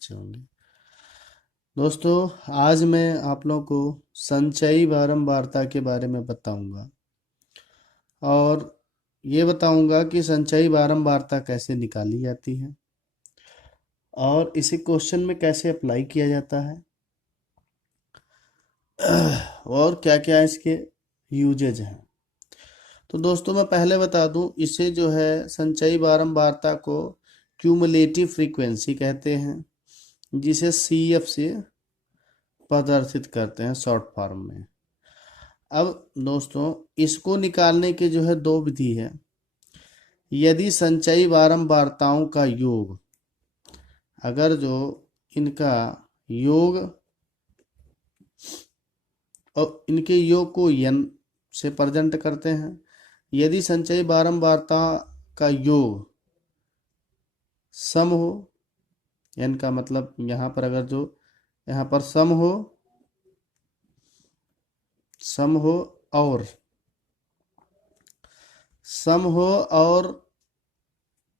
अच्छे होंगे। दोस्तों, आज मैं आप लोगों को संचयी बारंबारता के बारे में बताऊंगा और ये बताऊंगा कि संचयी बारंबारता कैसे निकाली जाती है और इसे क्वेश्चन में कैसे अप्लाई किया जाता है और क्या क्या इसके यूजेज हैं। तो दोस्तों, मैं पहले बता दूं, इसे जो है संचयी बारंबारता को क्यूमुलेटिव फ्रीक्वेंसी कहते हैं, जिसे सीएफ से प्रदर्शित करते हैं शॉर्ट फॉर्म में। अब दोस्तों, इसको निकालने के जो है दो विधि है। यदि संचयी बारंबारताओं का योग, अगर जो इनका योग और इनके योग को n से प्रेजेंट करते हैं, यदि संचयी बारंबारता का योग सम हो, n का मतलब यहाँ पर अगर जो यहाँ पर सम हो और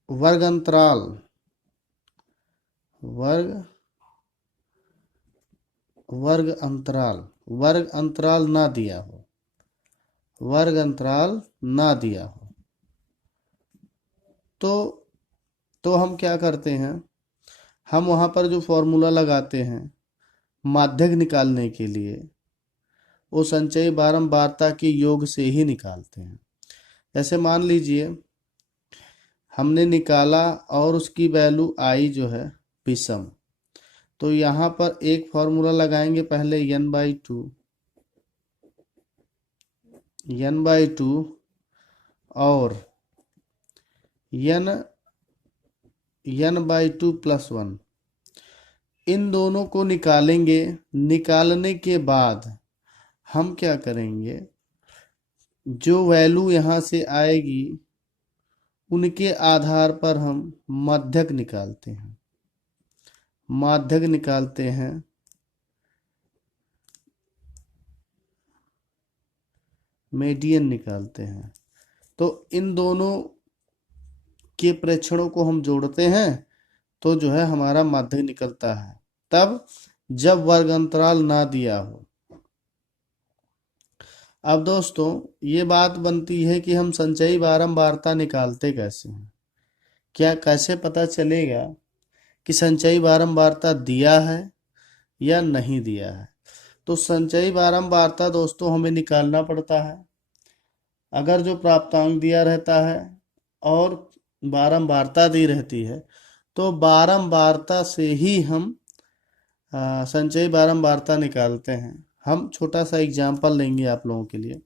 वर्ग अंतराल वर्ग अंतराल ना दिया हो, तो हम क्या करते हैं, हम वहां पर जो फॉर्मूला लगाते हैं माध्यक निकालने के लिए, वो संचयी बारंबारता के योग से ही निकालते हैं। जैसे मान लीजिए हमने निकाला और उसकी वैल्यू आई जो है विषम, तो यहाँ पर एक फॉर्मूला लगाएंगे पहले n/2 और n/2 + 1, इन दोनों को निकालेंगे। निकालने के बाद हम क्या करेंगे, जो वैल्यू यहाँ से आएगी उनके आधार पर हम माध्यक निकालते हैं, मीडियन निकालते हैं। तो इन दोनों के प्रेक्षणों को हम जोड़ते हैं तो जो है हमारा माध्यक निकलता है, तब जब वर्ग अंतराल ना दिया हो। अब दोस्तों, ये बात बनती है कि हम संचयी बारंबारता निकालते कैसे हैं, क्या कैसे पता चलेगा कि संचयी बारंबारता दिया है या नहीं दिया है। तो संचयी बारंबारता दोस्तों हमें निकालना पड़ता है। अगर जो प्राप्तांक दिया रहता है और बारंबारता दी रहती है, तो बारंबारता से ही हम संचयी बारंबारता निकालते हैं। हम छोटा सा एग्जाम्पल लेंगे आप लोगों के लिए।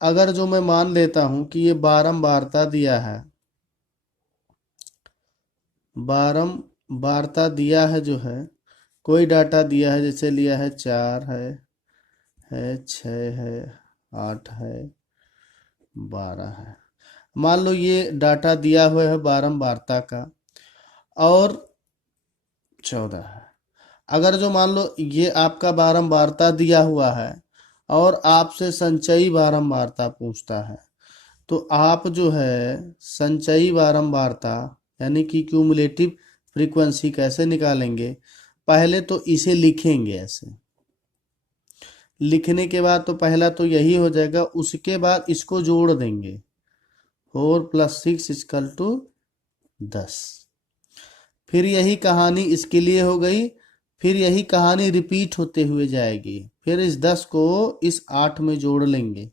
अगर जो मैं मान लेता हूं कि ये बारंबारता दिया है, जो है कोई डाटा दिया है, जैसे लिया है 4 है 6 है 8 है 12 है। मान लो ये डाटा दिया हुआ है बारंबारता का और 14 है। अगर जो मान लो ये आपका बारंबारता दिया हुआ है और आपसे संचयी बारंबारता पूछता है, तो आप जो है संचयी बारंबारता यानी कि क्यूमुलेटिव फ्रीक्वेंसी कैसे निकालेंगे, पहले तो इसे लिखेंगे। ऐसे लिखने के बाद तो पहला तो यही हो जाएगा, उसके बाद इसको जोड़ देंगे, 4 + 6 = 10। फिर यही कहानी इसके लिए हो गई, फिर यही कहानी रिपीट होते हुए जाएगी। फिर इस 10 को इस 8 में जोड़ लेंगे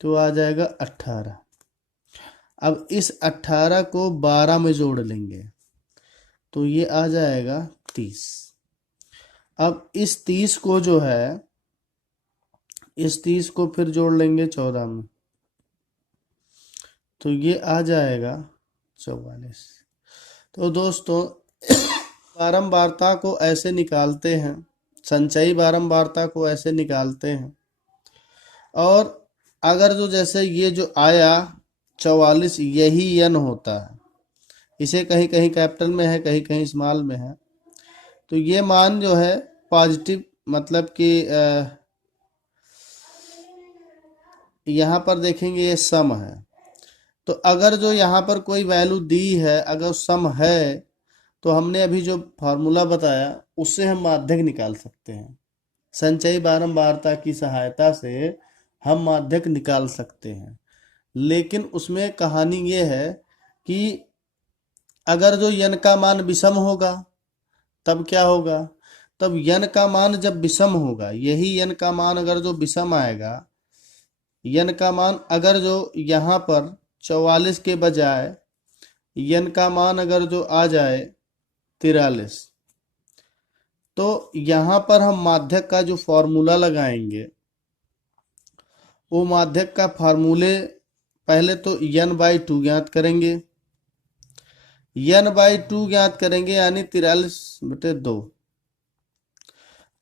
तो आ जाएगा 18। अब इस 18 को 12 में जोड़ लेंगे तो ये आ जाएगा 30। अब इस 30 को जो है, इस 30 को फिर जोड़ लेंगे 14 में तो ये आ जाएगा 44। तो दोस्तों, बारंबारता को ऐसे निकालते हैं, संचयी बारंबारता को ऐसे निकालते हैं। और अगर जो जैसे ये जो आया 44, यही n होता है, इसे कहीं कहीं कैपिटल में है, कहीं कहीं स्मॉल में है, तो ये मान जो है पॉजिटिव, मतलब कि यहाँ पर देखेंगे ये सम है, तो अगर जो यहाँ पर कोई वैल्यू दी है, अगर सम है, तो हमने अभी जो फार्मूला बताया उससे हम माध्यक निकाल सकते हैं। संचयी बारंबारता की सहायता से हम माध्यक निकाल सकते हैं। लेकिन उसमें कहानी ये है कि अगर जो n का मान विषम होगा तब क्या होगा? तब n का मान जब विषम होगा, यही n का मान अगर जो विषम आएगा, n का मान अगर जो यहाँ पर 44 के बजाय n का मान अगर जो आ जाए 43, तो यहाँ पर हम माध्यक का जो फॉर्मूला लगाएंगे, वो माध्यक का फार्मूले पहले तो n/2 ज्ञात करेंगे, n/2 ज्ञात करेंगे यानी 43/2,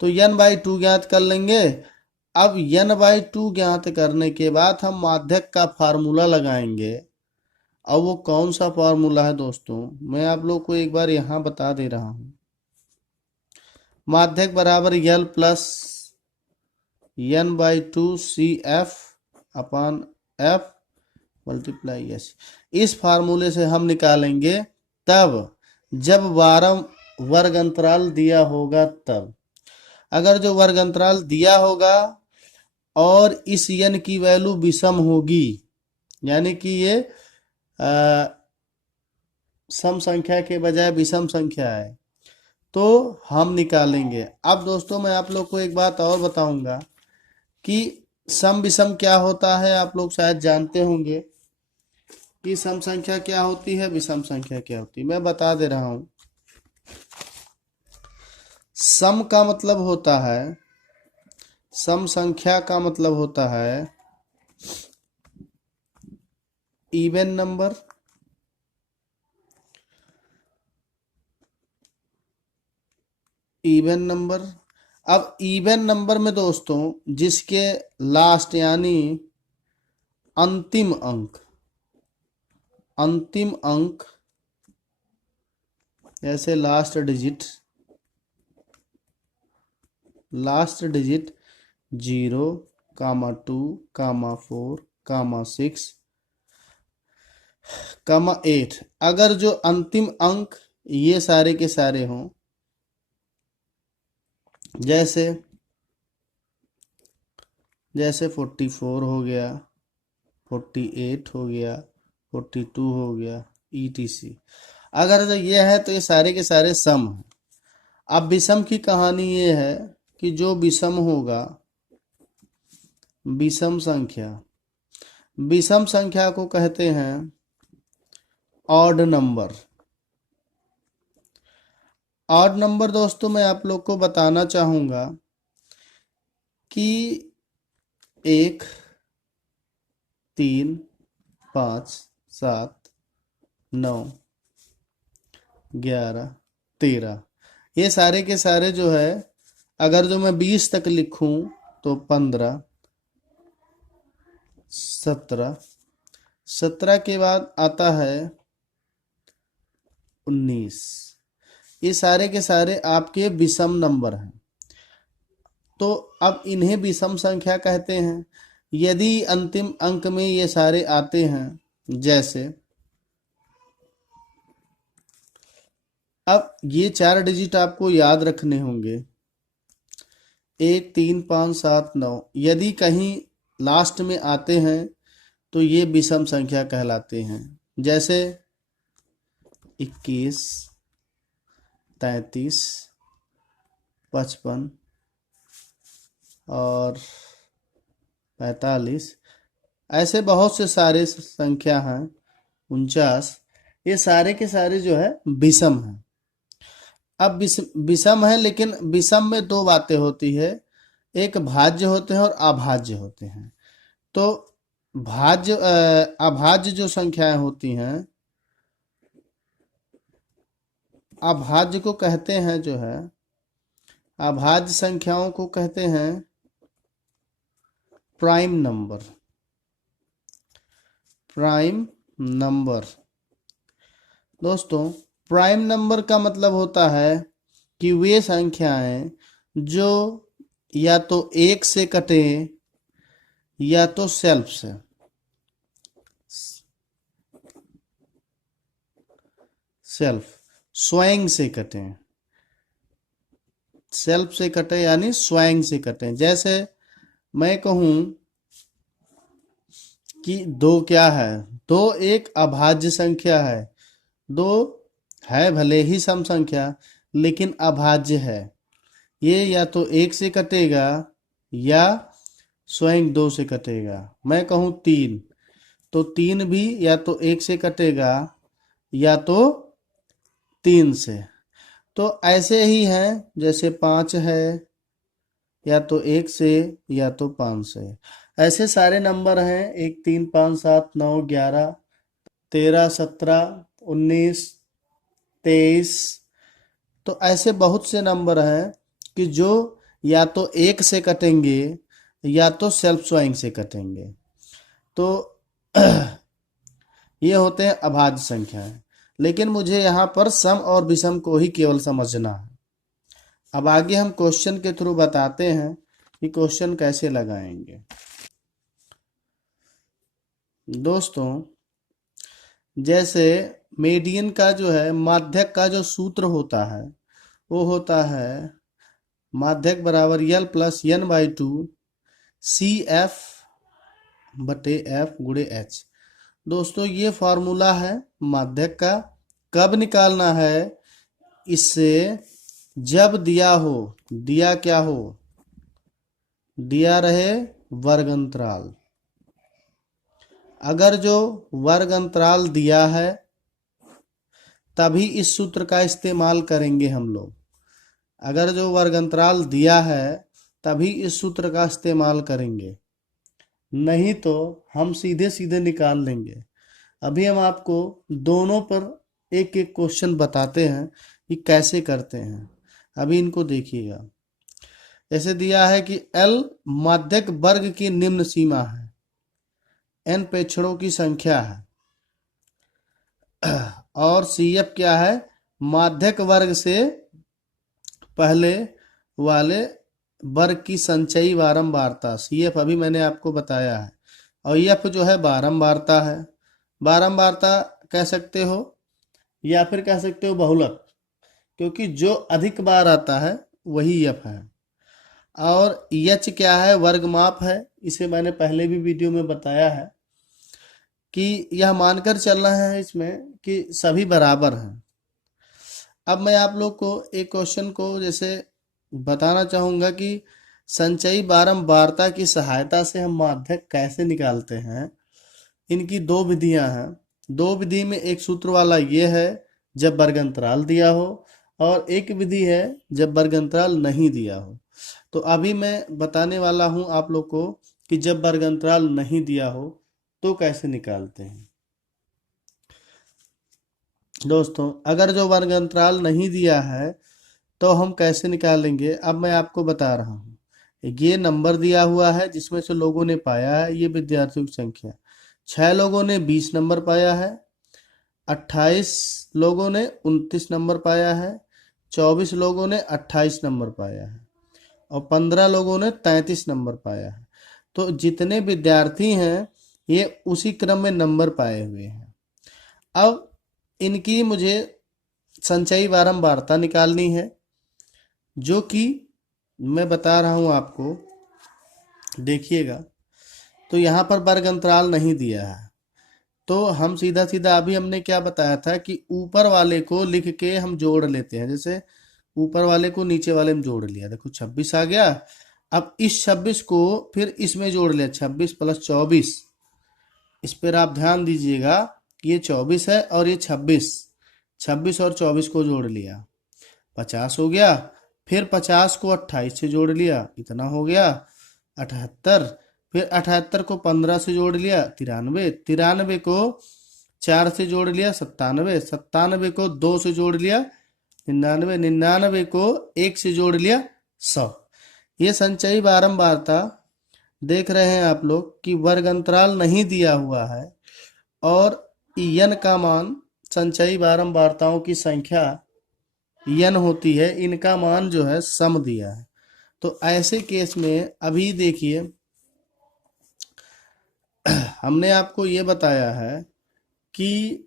तो n/2 ज्ञात कर लेंगे। अब n/2 ज्ञात करने के बाद हम माध्यक का फार्मूला लगाएंगे। अब वो कौन सा फार्मूला है दोस्तों, मैं आप लोग को एक बार यहाँ बता दे रहा हूँ। माध्यक बराबर L प्लस n/2 CF अपान F मल्टीप्लाई S। इस फार्मूले से हम निकालेंगे तब जब वर्ग अंतराल दिया होगा तब। अगर जो वर्ग अंतराल दिया होगा और इस n की वैल्यू विषम होगी, यानी कि ये सम संख्या के बजाय विषम संख्या है, तो हम निकालेंगे। अब दोस्तों मैं आप लोग को एक बात और बताऊंगा कि सम विषम क्या होता है। आप लोग शायद जानते होंगे कि सम संख्या क्या होती है, विषम संख्या क्या होती है। मैं बता दे रहा हूं। सम का मतलब होता है, सम संख्या का मतलब होता है इवन नंबर, इवन नंबर। अब इवन नंबर में दोस्तों जिसके लास्ट यानी अंतिम अंक, अंतिम अंक जैसे लास्ट डिजिट 0, 2, 4, 6, 8, अगर जो अंतिम अंक ये सारे के सारे हों, जैसे 44 हो गया, 48 हो गया, 42 हो गया, ETC, अगर जो ये है तो ये सारे के सारे सम हैं। अब विषम की कहानी ये है कि जो विषम होगा, विषम संख्या, विषम संख्या को कहते हैं ऑड नंबर। ऑड नंबर दोस्तों मैं आप लोग को बताना चाहूंगा कि 1, 3, 5, 7, 9, 11, 13, ये सारे के सारे जो है, अगर जो मैं 20 तक लिखूं तो 15, 17, 17 के बाद आता है 19, ये सारे के सारे आपके विषम नंबर हैं। तो अब इन्हें विषम संख्या कहते हैं यदि अंतिम अंक में ये सारे आते हैं। जैसे अब ये 4 डिजिट आपको याद रखने होंगे, 1, 3, 5, 7, 9, यदि कहीं लास्ट में आते हैं तो ये विषम संख्या कहलाते हैं। जैसे 21, 33, 55 और 45, ऐसे बहुत से सारे संख्या हैं, 49, ये सारे के सारे जो है विषम हैं। अब विषम है, लेकिन विषम में दो बातें होती है, एक भाज्य होते हैं और अभाज्य होते हैं। तो भाज्य अभाज्य जो संख्याएं होती हैं, अभाज्य को कहते हैं जो है, अभाज्य संख्याओं को कहते हैं प्राइम नंबर। प्राइम नंबर दोस्तों, प्राइम नंबर का मतलब होता है कि वे संख्याएं जो या तो 1 से कटे या तो सेल्फ से। सेल्फ स्वयं से कटें, सेल्फ से कटे यानी स्वयं से कटें। जैसे मैं कहूं कि दो क्या है, दो एक अभाज्य संख्या है। दो है भले ही सम संख्या लेकिन अभाज्य है। ये या तो एक से कटेगा या स्वयं दो से कटेगा। मैं कहूं तीन, तो तीन भी या तो एक से कटेगा या तो तीन से। तो ऐसे ही है, जैसे पाँच है या तो एक से या तो पाँच से। ऐसे सारे नंबर हैं, एक तीन पाँच सात नौ 11 13 17 19 23। तो ऐसे बहुत से नंबर हैं कि जो या तो एक से कटेंगे या तो सेल्फ स्वयं से कटेंगे। तो ये होते हैं अभाज्य संख्याएं। लेकिन मुझे यहाँ पर सम और विषम को ही केवल समझना है। अब आगे हम क्वेश्चन के थ्रू बताते हैं कि क्वेश्चन कैसे लगाएंगे। दोस्तों, जैसे मीडियन का जो है, माध्यक का जो सूत्र होता है वो होता है माध्यक बराबर L plus N by two C F बटे एफ गुणे एच। दोस्तों, ये फॉर्मूला है माध्यक का। कब निकालना है? इससे जब दिया हो, दिया क्या हो, दिया रहे वर्ग अंतराल। अगर जो वर्ग अंतराल दिया है तभी इस सूत्र का इस्तेमाल करेंगे हम लोग। अगर जो वर्ग अंतराल दिया है तभी इस सूत्र का इस्तेमाल करेंगे, नहीं तो हम सीधे सीधे निकाल लेंगे। अभी हम आपको दोनों पर एक एक क्वेश्चन बताते हैं कि कैसे करते हैं। अभी इनको देखिएगा। ऐसे दिया है कि L माध्यक वर्ग की निम्न सीमा है, n प्रेक्षणों की संख्या है, और CF क्या है? माध्यक वर्ग से पहले वाले वर्ग की संचयी बारंबारता। CF अभी मैंने आपको बताया है। और F जो है बारंबारता है। बारंबारता कह सकते हो या फिर कह सकते हो बहुलक, क्योंकि जो अधिक बार आता है वही F है। और H क्या है? वर्ग माप है। इसे मैंने पहले भी वीडियो में बताया है कि यह मानकर चलना है इसमें कि सभी बराबर हैं। अब मैं आप लोग को एक क्वेश्चन को जैसे बताना चाहूँगा कि संचयी बारंबारता की सहायता से हम माध्यक कैसे निकालते हैं। इनकी दो विधियां हैं। दो विधि में एक सूत्र वाला ये है जब वर्ग अंतराल दिया हो, और एक विधि है जब वर्ग अंतराल नहीं दिया हो। तो अभी मैं बताने वाला हूं आप लोग को कि जब वर्ग अंतराल नहीं दिया हो तो कैसे निकालते हैं। दोस्तों, अगर जो वर्ग अंतराल नहीं दिया है तो हम कैसे निकालेंगे, अब मैं आपको बता रहा हूँ। ये नंबर दिया हुआ है जिसमें से लोगों ने पाया है, ये विद्यार्थियों की संख्या। 6 लोगों ने 20 नंबर पाया है, 28 लोगों ने 29 नंबर पाया है, 24 लोगों ने 28 नंबर पाया है, और 15 लोगों ने 33 नंबर पाया है। तो जितने विद्यार्थी हैं ये उसी क्रम में नंबर पाए हुए हैं। अब इनकी मुझे संचयी बारंबारता निकालनी है, जो कि मैं बता रहा हूं आपको। देखिएगा, तो यहाँ पर वर्ग अंतराल नहीं दिया है तो हम सीधा सीधा अभी हमने क्या बताया था कि ऊपर वाले को लिख के हम जोड़ लेते हैं। जैसे ऊपर वाले को नीचे वाले में जोड़ लिया, देखो 26 आ गया। अब इस 26 को फिर इसमें जोड़ लिया, 26 प्लस 24। इस पर आप ध्यान दीजिएगा, ये 24 है और ये 26, 26 और 24 को जोड़ लिया, 50 हो गया। फिर 50 को 28 से जोड़ लिया, इतना हो गया 78। फिर 78 को 15 से जोड़ लिया, 93। 93 को 4 से जोड़ लिया, 97। 97 को 2 से जोड़ लिया, 99। 99 को 1 से जोड़ लिया, 100। ये संचयी बारंबारता देख रहे हैं आप लोग कि वर्ग अंतराल नहीं दिया हुआ है और n का मान, संचयी बारंबारताओं की संख्या n होती है, इनका मान जो है सम दिया है। तो ऐसे केस में अभी देखिए हमने आपको ये बताया है कि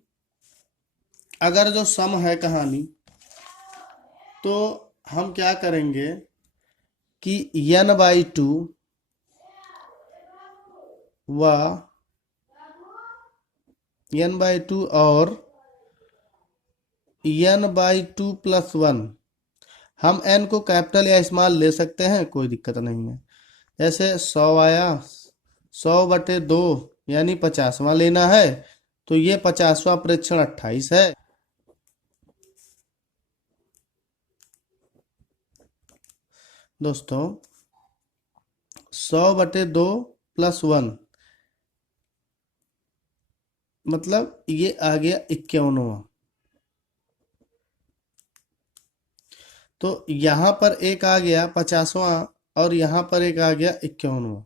अगर जो सम है कहानी, तो हम क्या करेंगे कि n/2 व n/2 और n/2+1, हम n को कैपिटल या स्मॉल ले सकते हैं, कोई दिक्कत नहीं है। जैसे 100 आया, 100/2 यानी 50वां लेना है, तो ये 50वां प्रेक्षण 28 है। दोस्तों 100/2 + 1 मतलब ये आ गया 51वां। तो यहाँ पर एक आ गया 50वां और यहाँ पर एक आ गया 51वां।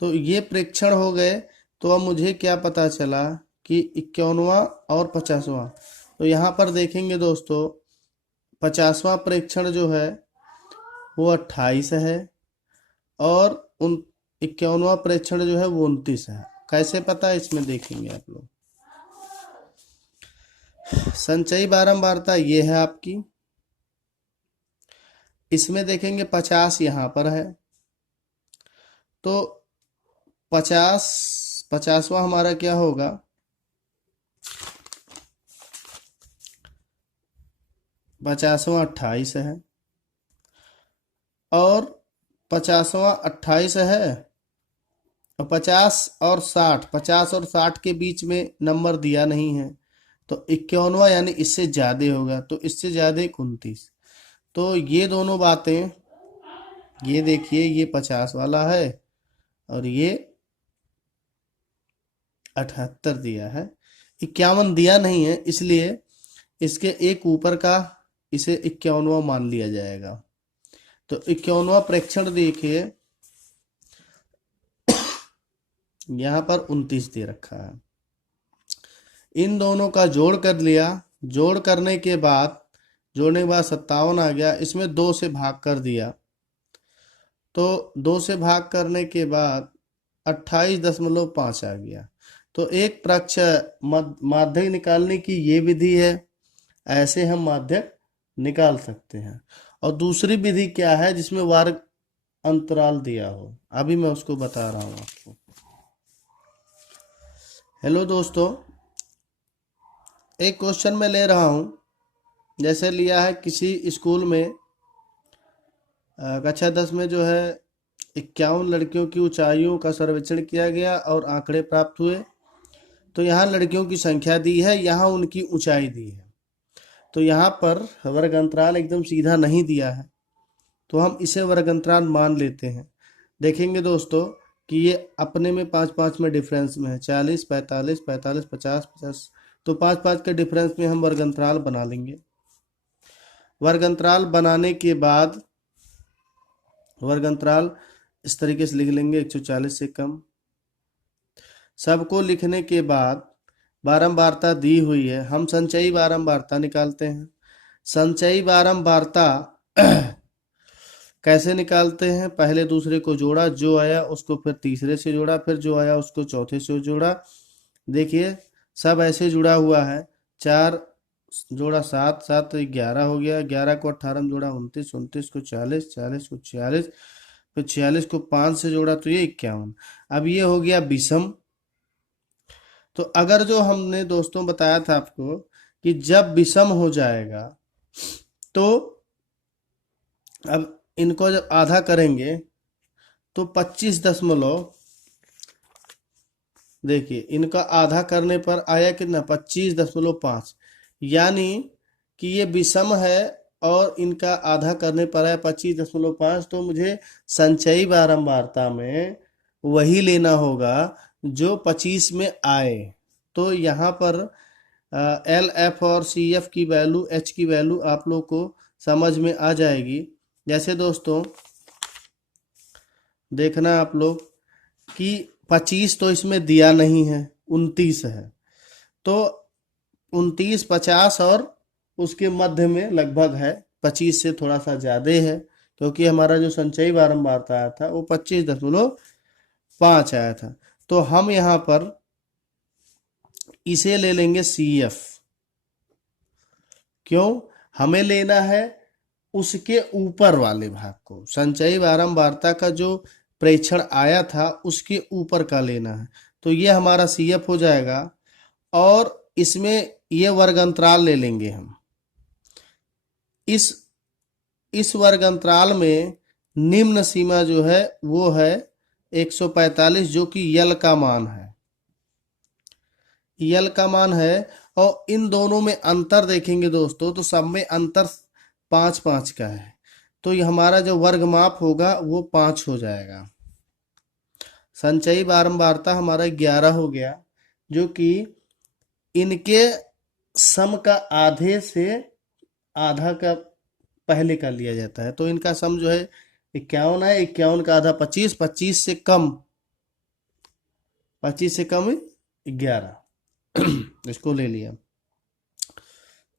तो ये प्रेक्षण हो गए। तो अब मुझे क्या पता चला कि 51वां और 50वां। तो यहाँ पर देखेंगे दोस्तों, 50वां प्रेक्षण जो है वो 28 है और 51वां प्रेक्षण जो है वो 29 है। कैसे पता है, इसमें देखेंगे आप लोग। संचयी बारंबारता ये है आपकी, इसमें देखेंगे 50 यहाँ पर है, तो 50वां हमारा क्या होगा, 50वां 28 है और 50वां 28 है और 50 और 60 के बीच में नंबर दिया नहीं है, तो 51वां यानी इससे ज्यादा होगा, तो इससे ज्यादा 29। तो ये दोनों बातें, ये देखिए ये 50 वाला है और ये 78 दिया है, 51 दिया नहीं है, इसलिए इसके एक ऊपर का इसे 51वां मान लिया जाएगा। तो 51वां प्रेक्षण देखिए, यहाँ पर 29 दे रखा है। इन दोनों का जोड़ कर लिया, जोड़ करने के बाद, जोड़ने के बाद 57 आ गया, इसमें 2 से भाग कर दिया, तो 2 से भाग करने के बाद 28.5 आ गया। तो एक प्रक्ष माध्यक निकालने की ये विधि है, ऐसे हम माध्यक निकाल सकते हैं। और दूसरी विधि क्या है, जिसमें वर्ग अंतराल दिया हो, अभी मैं उसको बता रहा हूं आपको। हेलो दोस्तों, एक क्वेश्चन मैं ले रहा हूं, जैसे लिया है किसी स्कूल में कक्षा 10 में जो है 51 लड़कियों की ऊंचाइयों का सर्वेक्षण किया गया और आंकड़े प्राप्त हुए। तो यहाँ लड़कियों की संख्या दी है, यहाँ उनकी ऊंचाई दी है। तो यहाँ पर वर्ग अंतराल एकदम सीधा नहीं दिया है, तो हम इसे वर्ग अंतराल मान लेते हैं। देखेंगे दोस्तों कि ये अपने में 5-5 में डिफरेंस में है, 40, 45, 45, 50, 50, तो 5-5 के डिफरेंस में हम वर्ग अंतराल बना लेंगे। वर्ग अंतराल बनाने के बाद वर्ग अंतराल इस तरीके से लिख लेंगे, 140 से कम। सबको लिखने के बाद बारंबारता दी हुई है, हम संचयी बारंबारता निकालते हैं। संचयी बारंबारता कैसे निकालते हैं, पहले दूसरे को जोड़ा, जो आया उसको फिर तीसरे से जोड़ा, फिर जो आया उसको चौथे से जोड़ा। देखिए सब ऐसे जुड़ा हुआ है, 4 जोड़ा 7, 7 तो 11 हो गया, 11 को 18 में जोड़ा 29, 29 को 40, 40 को 46, फिर 46 को 5 से जोड़ा तो ये 51। अब ये हो गया विषम। तो अगर जो हमने दोस्तों बताया था आपको कि जब विषम हो जाएगा, तो अब इनको जब आधा करेंगे तो 25 देखिए इनका आधा करने पर आया कितना, 25.5, यानी कि ये विषम है और इनका आधा करने पर आया 25.5। तो मुझे संचयी बारंबारता में वही लेना होगा जो 25 में आए। तो यहाँ पर एल, एफ और सी एफ की वैल्यू, एच की वैल्यू आप लोग को समझ में आ जाएगी। जैसे दोस्तों देखना आप लोग कि 25 तो इसमें दिया नहीं है, 29 है, तो 29, 50 और उसके मध्य में लगभग है, 25 से थोड़ा सा ज़्यादा है, क्योंकि हमारा जो संचयी बारंबारता आया था वो 25.5 आया था। तो हम यहाँ पर इसे ले लेंगे CF। क्यों? हमें लेना है उसके ऊपर वाले भाग को, संचयी बारंबारता का जो प्रेक्षण आया था उसके ऊपर का लेना है। तो ये हमारा CF हो जाएगा, और इसमें ये वर्ग अंतराल ले लेंगे हम। इस वर्ग अंतराल में निम्न सीमा जो है वो है 145, जो कि यल का मान है। यल का मान है, और इन दोनों में अंतर देखेंगे दोस्तों तो सब में अंतर 5-5 का है। तो ये हमारा जो वर्ग माप होगा वो 5 हो जाएगा। संचयी बारंबारता हमारा 11 हो गया, जो कि इनके सम का आधे से आधा का पहले का लिया जाता है। तो इनका सम जो है 51 है, 51 का आधा 25, 25 से कम 11 इसको ले लिया।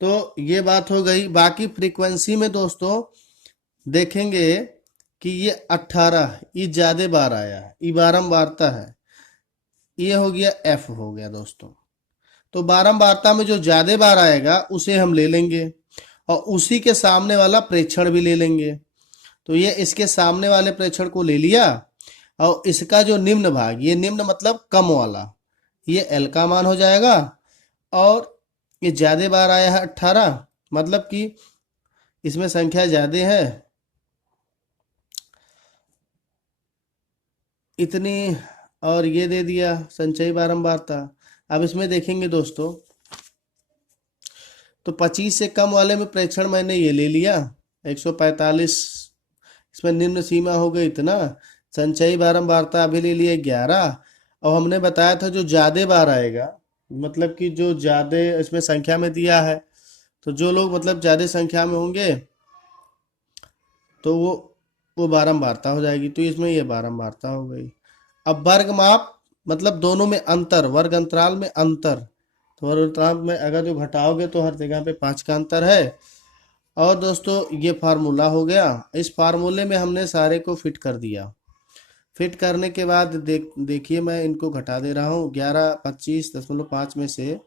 तो ये बात हो गई। बाकी फ्रीक्वेंसी में दोस्तों देखेंगे कि ये 18 ये ज्यादा बार आया है, ये बारंबारता है। ये हो गया F हो गया दोस्तों। तो बारंबारता में जो ज्यादा बार आएगा उसे हम ले लेंगे, और उसी के सामने वाला प्रेक्षण भी ले लेंगे। तो ये इसके सामने वाले प्रेक्षण को ले लिया, और इसका जो निम्न भाग, ये निम्न मतलब कम वाला, ये L का मान हो जाएगा। और ये ज्यादा बार आया है 18, मतलब कि इसमें संख्या ज्यादा है इतनी, और ये दे दिया संचयी बारंबारता। अब इसमें देखेंगे दोस्तों तो 25 से कम वाले में प्रेक्षण मैंने ये ले लिया 145, इसमें निम्न सीमा हो गई इतना। संचयी बारंबारता अभी ले लिए 11, और हमने बताया था जो ज्यादा बार आएगा, मतलब कि जो ज्यादा इसमें संख्या में दिया है, तो जो लोग मतलब ज्यादा संख्या में होंगे तो वो बारंबारता हो जाएगी। तो इसमें ये बारंबारता हो गई। अब वर्ग माप मतलब दोनों में अंतर, वर्ग अंतराल में अंतर। तो वर्ग अंतराल में अगर जो घटाओगे तो हर जगह पे 5 का अंतर है। और दोस्तों ये फार्मूला हो गया। इस फार्मूले में हमने सारे को फिट कर दिया। फिट करने के बाद देखिए मैं इनको घटा दे रहा हूँ। 11 25.5 में से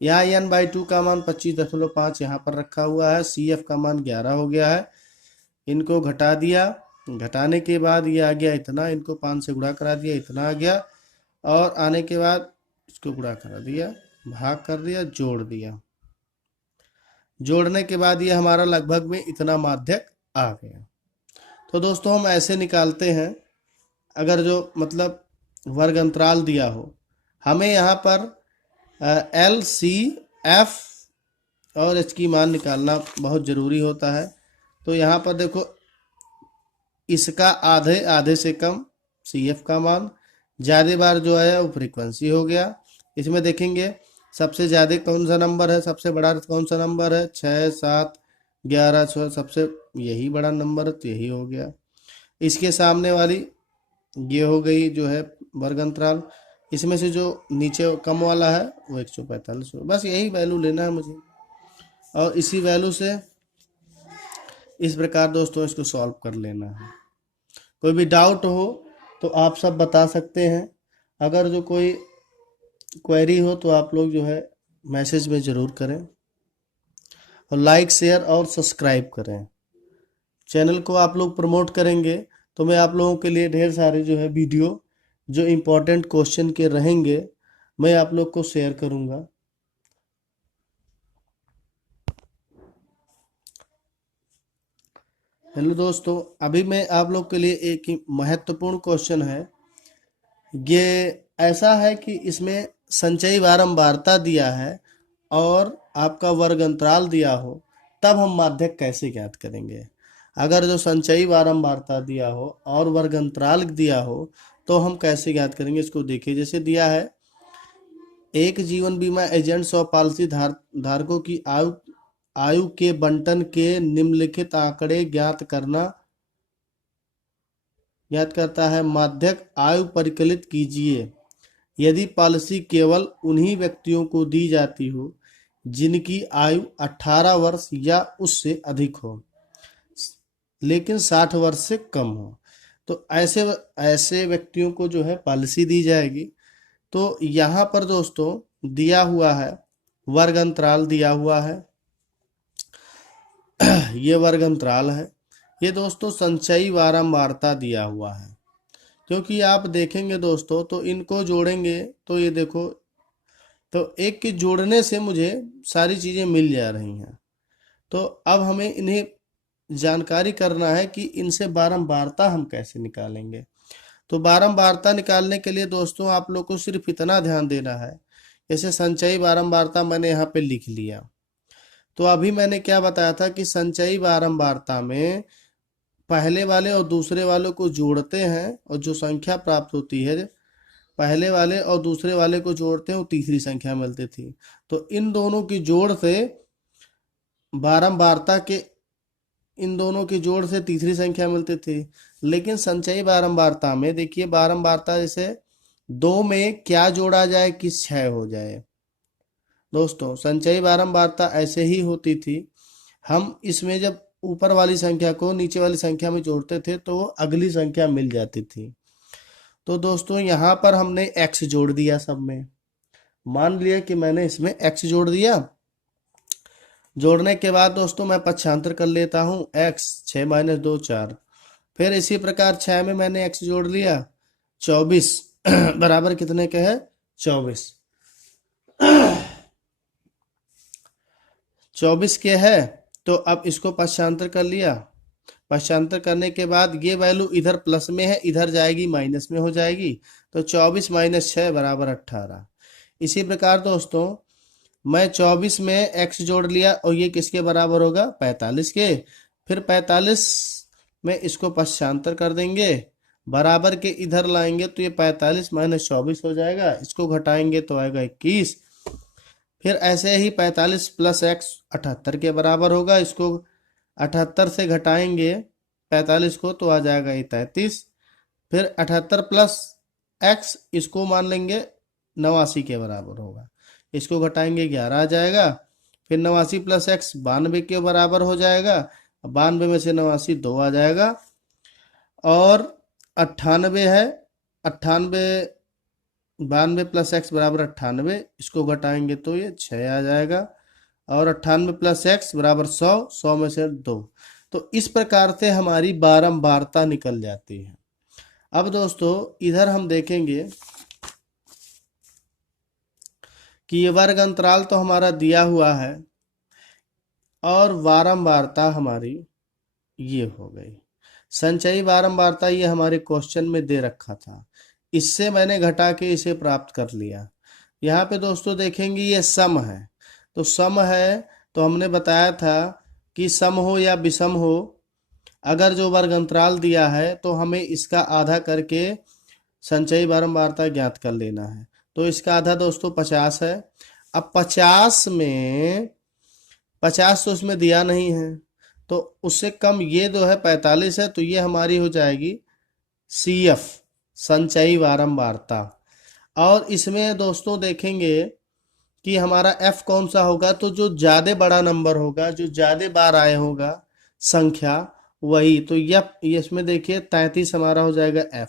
यहाँ n/2 का मान 25.5 यहाँ पर रखा हुआ है, CF का मान 11 हो गया है। इनको घटा दिया, घटाने के बाद ये आ गया इतना, इनको 5 से गुणा करा दिया, इतना आ गया। और आने के बाद इसको गुणा करा दिया, भाग कर दिया, जोड़ दिया। जोड़ने के बाद ये हमारा लगभग में इतना माध्यक आ गया। तो दोस्तों हम ऐसे निकालते हैं, अगर जो मतलब वर्ग अंतराल दिया हो, हमें यहाँ पर L, C, F और H की मान निकालना बहुत ज़रूरी होता है। तो यहाँ पर देखो इसका आधे आधे से कम CF का मान, ज़्यादा बार जो है वो फ्रीक्वेंसी हो गया। इसमें देखेंगे सबसे ज़्यादा कौन सा नंबर है, सबसे बड़ा कौन सा नंबर है, 6, 7, 11, 6, सबसे यही बड़ा नंबर है, तो यही हो गया। इसके सामने वाली ये हो गई जो है वर्ग अंतराल। इसमें से जो नीचे कम वाला है वो 145 हो। बस यही वैल्यू लेना है मुझे, और इसी वैल्यू से इस प्रकार दोस्तों इसको सॉल्व कर लेना है। कोई भी डाउट हो तो आप सब बता सकते हैं। अगर जो कोई क्वेरी हो तो आप लोग जो है मैसेज में ज़रूर करें, और लाइक, शेयर और सब्सक्राइब करें। चैनल को आप लोग प्रमोट करेंगे तो मैं आप लोगों के लिए ढेर सारे जो है वीडियो जो इम्पोर्टेंट क्वेश्चन के रहेंगे मैं आप लोग को शेयर करूंगा। हेलो दोस्तों, अभी मैं आप लोग के लिए एक महत्वपूर्ण क्वेश्चन है। ये ऐसा है कि इसमें संचयी बारंबारता दिया है और आपका वर्ग अंतराल दिया हो, तब हम माध्यक कैसे ज्ञात करेंगे। अगर जो संचयी बारंबारता दिया हो और वर्ग अंतराल दिया हो तो हम कैसे ज्ञात करेंगे, इसको देखिए। जैसे दिया है एक जीवन बीमा एजेंट्स और पॉलिसी धारकों की आयु के बंटन के निम्नलिखित आंकड़े ज्ञात करता है। माध्यक आयु परिकलित कीजिए यदि पॉलिसी केवल उन्हीं व्यक्तियों को दी जाती हो जिनकी आयु 18 वर्ष या उससे अधिक हो, लेकिन 60 वर्ष से कम हो। तो ऐसे ऐसे व्यक्तियों को जो है पॉलिसी दी जाएगी। तो यहाँ पर दोस्तों दिया हुआ है, वर्ग अंतराल दिया हुआ है, ये वर्ग अंतराल है। ये दोस्तों संचयी बारंबारता दिया हुआ है, क्योंकि आप देखेंगे दोस्तों तो इनको जोड़ेंगे तो ये देखो, तो एक के जोड़ने से मुझे सारी चीज़ें मिल जा रही हैं। तो अब हमें इन्हें जानकारी करना है कि इनसे बारंबारता हम कैसे निकालेंगे। तो बारंबारता निकालने के लिए दोस्तों आप लोग को सिर्फ इतना ध्यान देना है, जैसे संचयी बारंबारता मैंने यहाँ पे लिख लिया। तो अभी मैंने क्या बताया था कि संचयी बारंबारता में पहले वाले और दूसरे वाले को जोड़ते हैं और जो संख्या प्राप्त होती है, पहले वाले और दूसरे वाले को जोड़ते हैं वो तीसरी संख्या मिलती थी। तो इन दोनों की जोड़ से बारंबारता के, इन दोनों की जोड़ से तीसरी संख्या मिलती थी। लेकिन संचयी बारंबारता में देखिए, बारंबारता जैसे 2 में क्या जोड़ा जाए कि 6 हो जाए। दोस्तों संचयी बारंबारता ऐसे ही होती थी, हम इसमें जब ऊपर वाली संख्या को नीचे वाली संख्या में जोड़ते थे तो वो अगली संख्या मिल जाती थी। तो दोस्तों यहाँ पर हमने x जोड़ दिया सब में, मान लिया कि मैंने इसमें x जोड़ दिया। जोड़ने के बाद दोस्तों मैं पक्षांतर कर लेता हूँ, x 6 माइनस 2 4। फिर इसी प्रकार 6 में मैंने x जोड़ लिया, 24 बराबर कितने के है 24, 24 के है। तो अब इसको पक्षांतर कर लिया, पक्षांतर करने के बाद ये वैल्यू इधर प्लस में है, इधर जाएगी माइनस में हो जाएगी। तो 24 माइनस 6 बराबर 18। इसी प्रकार दोस्तों मैं 24 में x जोड़ लिया और ये किसके बराबर होगा 45 के। फिर 45 में इसको पक्षांतर कर देंगे, बराबर के इधर लाएंगे तो ये 45 माइनस 24 हो जाएगा, इसको घटाएंगे तो आएगा 21। फिर ऐसे ही 45 प्लस x 78 के बराबर होगा, इसको 78 से घटाएंगे 45 को तो आ जाएगा ये 33। फिर 78 प्लस x इसको मान लेंगे 89 के बराबर होगा, इसको घटाएंगे 11 आ जाएगा। फिर 89 प्लस x 92 के बराबर हो जाएगा, 92 में से 89 2 आ जाएगा। और 98 है, 98 92 प्लस x बराबर 98, इसको घटाएंगे तो ये 6 आ जाएगा। और 98 प्लस x बराबर 100, 100 में से 2। तो इस प्रकार से हमारी बारंबारता निकल जाती है। अब दोस्तों इधर हम देखेंगे कि ये वर्ग अंतराल तो हमारा दिया हुआ है और बारंबारता हमारी ये हो गई। संचयी बारंबारता ये हमारे क्वेश्चन में दे रखा था, इससे मैंने घटा के इसे प्राप्त कर लिया। यहाँ पे दोस्तों देखेंगे ये सम है, तो सम है तो हमने बताया था कि सम हो या विषम हो, अगर जो वर्ग अंतराल दिया है तो हमें इसका आधा करके संचयी बारंबारता ज्ञात कर लेना है। तो इसका आधा दोस्तों 50 है। अब 50 में 50 तो उसमें दिया नहीं है, तो उससे कम ये जो है 45 है, तो ये हमारी हो जाएगी CF संचयी बारंबारता। और इसमें दोस्तों देखेंगे कि हमारा F कौन सा होगा, तो जो ज्यादा बड़ा नंबर होगा, जो ज्यादा बार आए होगा संख्या वही। तो ये इसमें देखिए 33 हमारा हो जाएगा F।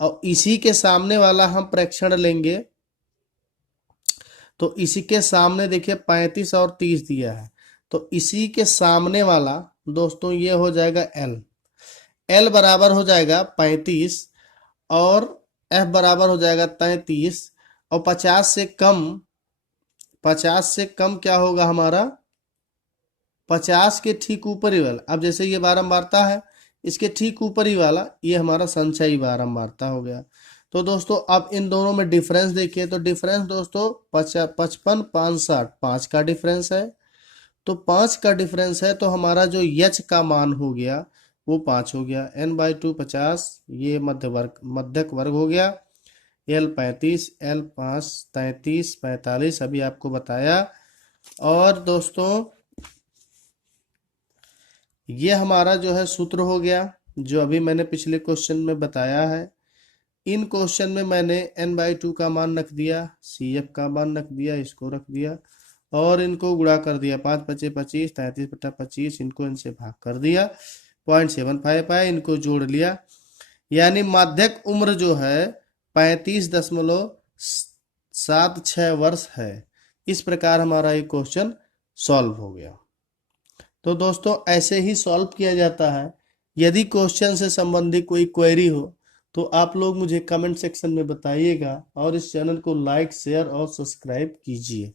और इसी के सामने वाला हम प्रेक्षण लेंगे, तो इसी के सामने देखिए 35 और 30 दिया है, तो इसी के सामने वाला दोस्तों ये हो जाएगा L। L बराबर हो जाएगा 35 और F बराबर हो जाएगा 33। और 50 से कम क्या होगा हमारा 50 के ठीक ऊपर ही वाला। अब जैसे ये बारंबारता है, इसके ठीक ऊपर ही वाला ये हमारा संचयी बारंबारता हो गया। तो दोस्तों अब इन दोनों में डिफरेंस देखिए, तो डिफरेंस दोस्तों 55 5 60 5 का डिफरेंस है। तो 5 का डिफरेंस है, तो हमारा जो h का मान हो गया वो 5 हो गया। n/2 50, ये मध्यक वर्ग हो गया। l 35, l 5 33 45 अभी आपको बताया। और दोस्तों ये हमारा जो है सूत्र हो गया, जो अभी मैंने पिछले क्वेश्चन में बताया है। इन क्वेश्चन में मैंने n/2 का मान रख दिया, CF का मान रख दिया, इसको रख दिया और इनको गुणा कर दिया। 5 5 25, 33 बटा 25, इनको इनसे भाग कर दिया, 0.75 आए, इनको जोड़ लिया। यानी माध्यक उम्र जो है 35.76 वर्ष है। इस प्रकार हमारा ये क्वेश्चन सॉल्व हो गया। तो दोस्तों ऐसे ही सॉल्व किया जाता है। यदि क्वेश्चन से संबंधित कोई क्वेरी हो तो आप लोग मुझे कमेंट सेक्शन में बताइएगा और इस चैनल को लाइक, शेयर और सब्सक्राइब कीजिए।